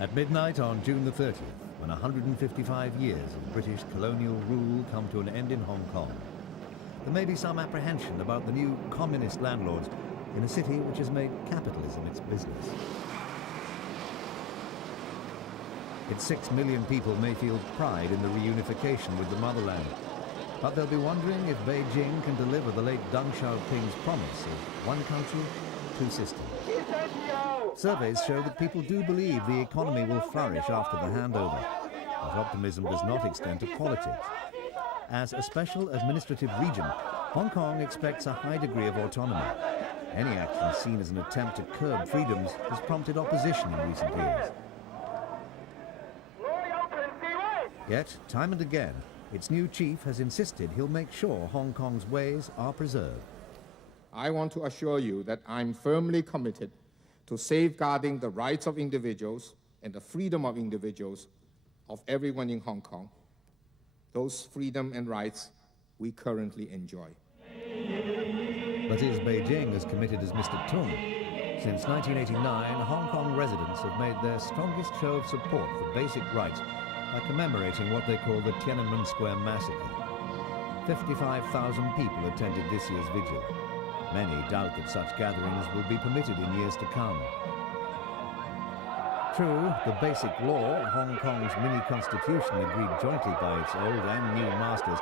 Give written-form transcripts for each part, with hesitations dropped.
At midnight on June the 30th, when 155 years of British colonial rule come to an end in Hong Kong, there may be some apprehension about the new communist landlords in a city which has made capitalism its business. Its 6 million people may feel pride in the reunification with the motherland, but they'll be wondering if Beijing can deliver the late Deng Xiaoping's promise of one country, two systems. Surveys show that people do believe the economy will flourish after the handover, but optimism does not extend to politics. As a special administrative region, Hong Kong expects a high degree of autonomy. Any action seen as an attempt to curb freedoms has prompted opposition in recent years. Yet, time and again, its new chief has insisted he'll make sure Hong Kong's ways are preserved. I want to assure you that I'm firmly committed to safeguarding the rights of individuals and the freedom of individuals, of everyone in Hong Kong. Those freedom and rights we currently enjoy. But is Beijing as committed as Mr. Tung? Since 1989, Hong Kong residents have made their strongest show of support for basic rights by commemorating what they call the Tiananmen Square massacre. 55,000 people attended this year's vigil. Many doubt that such gatherings will be permitted in years to come. True, the basic law, Hong Kong's mini-constitution agreed jointly by its old and new masters,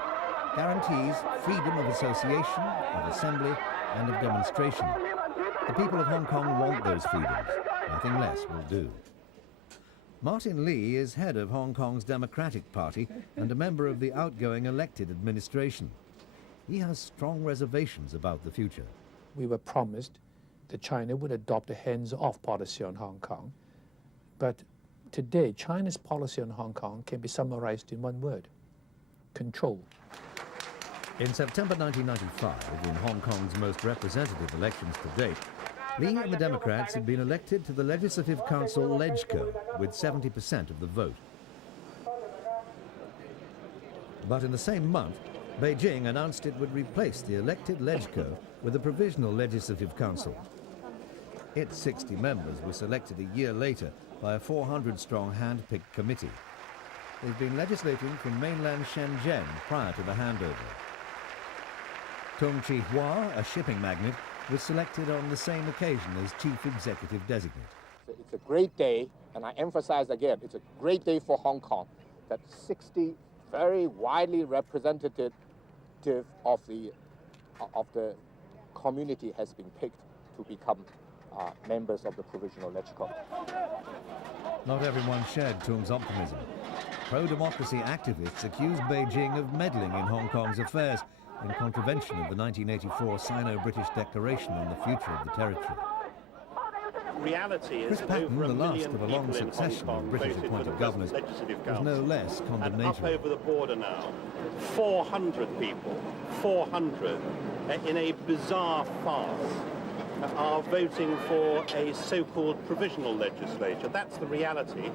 guarantees freedom of association, of assembly, and of demonstration. The people of Hong Kong want those freedoms. Nothing less will do. Martin Lee is head of Hong Kong's Democratic Party and a member of the outgoing elected administration. He has strong reservations about the future. We were promised that China would adopt a hands-off policy on Hong Kong. But today, China's policy on Hong Kong can be summarized in one word: control. In September 1995, in Hong Kong's most representative elections to date, Lee and the Democrats had been elected to the Legislative Council LegCo with 70% of the vote. But in the same month, Beijing announced it would replace the elected LegCo with a provisional Legislative Council. Its 60 members were selected a year later by a 400-strong hand-picked committee. They've been legislating from mainland Shenzhen prior to the handover. Tung Chi-hua, a shipping magnate, was selected on the same occasion as chief executive designate. It's a great day, and I emphasize again, it's a great day for Hong Kong that 60 very widely representative of the community has been picked to become members of the provisional LegCo. Not everyone shared Tung's optimism. Pro-democracy activists accused Beijing of meddling in Hong Kong's affairs in contravention of the 1984 Sino-British Declaration on the future of the territory. Reality is Chris that Patten, over the a last million of a long people in Hong succession Kong of voted for British-appointed the governors, Legislative was Council. no less And up condemnatory. over the border now, 400 people, 400, in a bizarre farce, are voting for a so-called provisional legislature. That's the reality.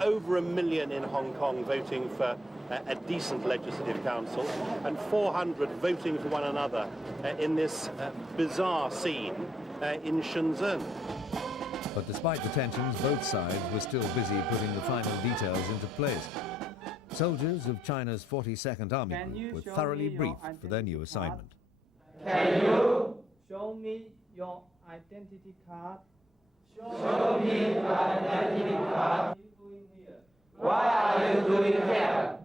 Over a million in Hong Kong voting for a decent legislative council, and 400 voting for one another in this bizarre scene in Shenzhen. But despite the tensions, both sides were still busy putting the final details into place. Soldiers of China's 42nd Army Group were thoroughly briefed for their new assignment. Can you show me your identity card? Show me your identity card. What are you doing here?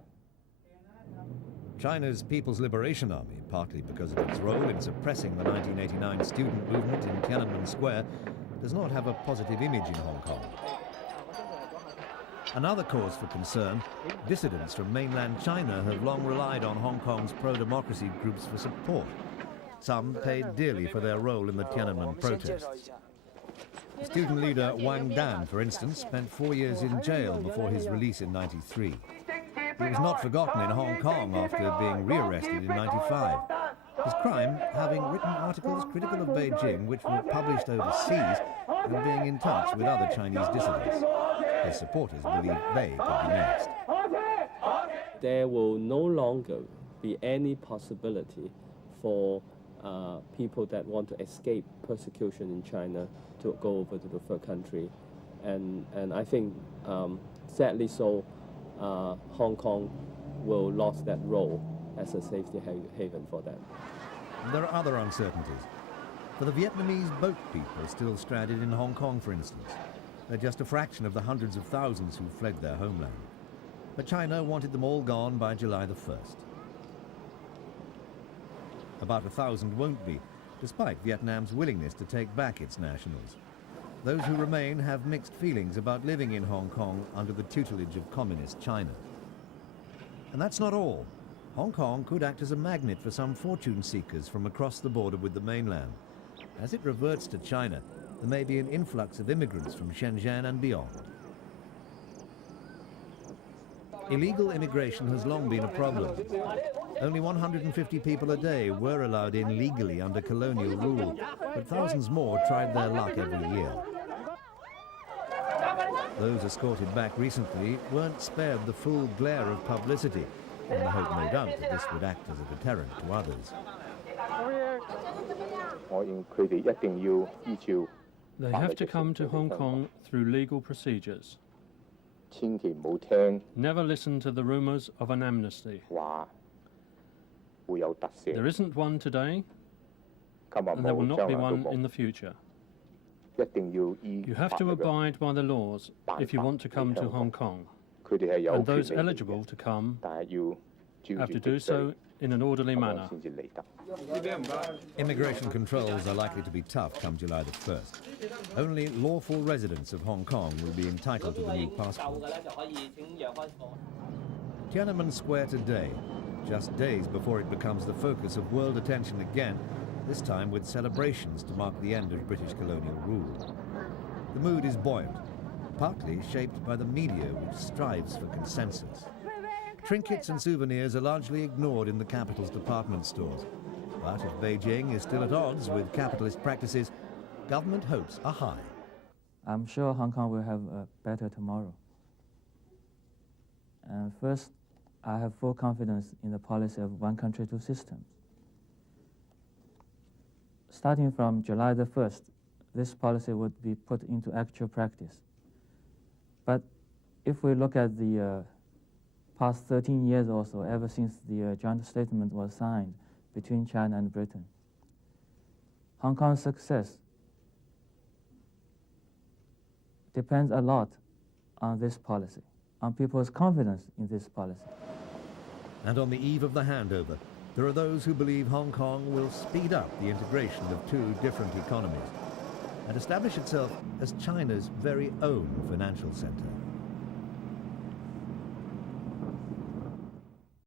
China's People's Liberation Army, partly because of its role in suppressing the 1989 student movement in Tiananmen Square, does not have a positive image in Hong Kong. Another cause for concern, dissidents from mainland China have long relied on Hong Kong's pro-democracy groups for support. Some paid dearly for their role in the Tiananmen protests. Student leader Wang Dan, for instance, spent 4 years in jail before his release in '93. He was not forgotten in Hong Kong after being rearrested in '95. His crime, having written articles critical of Beijing which were published overseas and being in touch with other Chinese dissidents. His supporters believe they could be next. There will no longer be any possibility for people that want to escape persecution in China to go over to the third country. And I think, sadly so, Hong Kong will lose that role as a safety haven for them. There are other uncertainties. For the Vietnamese boat people still stranded in Hong Kong, for instance, they're just a fraction of the hundreds of thousands who fled their homeland. But China wanted them all gone by July the 1st. About 1,000 won't be, despite Vietnam's willingness to take back its nationals. Those who remain have mixed feelings about living in Hong Kong under the tutelage of communist China. And that's not all. Hong Kong could act as a magnet for some fortune seekers from across the border with the mainland. As it reverts to China, there may be an influx of immigrants from Shenzhen and beyond. Illegal immigration has long been a problem. Only 150 people a day were allowed in legally under colonial rule, but thousands more tried their luck every year. Those escorted back recently weren't spared the full glare of publicity, in the hope, no doubt, that this would act as a deterrent to others. They have to come to Hong Kong through legal procedures. Never listen to the rumours of an amnesty. There isn't one today, and there will not be one in the future. You have to abide by the laws if you want to come to Hong Kong, and those eligible to come have to do so in an orderly manner. Immigration controls are likely to be tough come July the 1st. Only lawful residents of Hong Kong will be entitled to the new passport. Tiananmen Square today, just days before it becomes the focus of world attention again, this time with celebrations to mark the end of British colonial rule. The mood is buoyant, partly shaped by the media, which strives for consensus. Trinkets and souvenirs are largely ignored in the capital's department stores. But if Beijing is still at odds with capitalist practices, government hopes are high. I'm sure Hong Kong will have a better tomorrow. First, I have full confidence in the policy of one country, two systems. Starting from July the 1st, this policy would be put into actual practice. But if we look at the past 13 years or so, ever since the joint statement was signed between China and Britain, Hong Kong's success depends a lot on this policy, on people's confidence in this policy. And on the eve of the handover, there are those who believe Hong Kong will speed up the integration of two different economies and establish itself as China's very own financial center.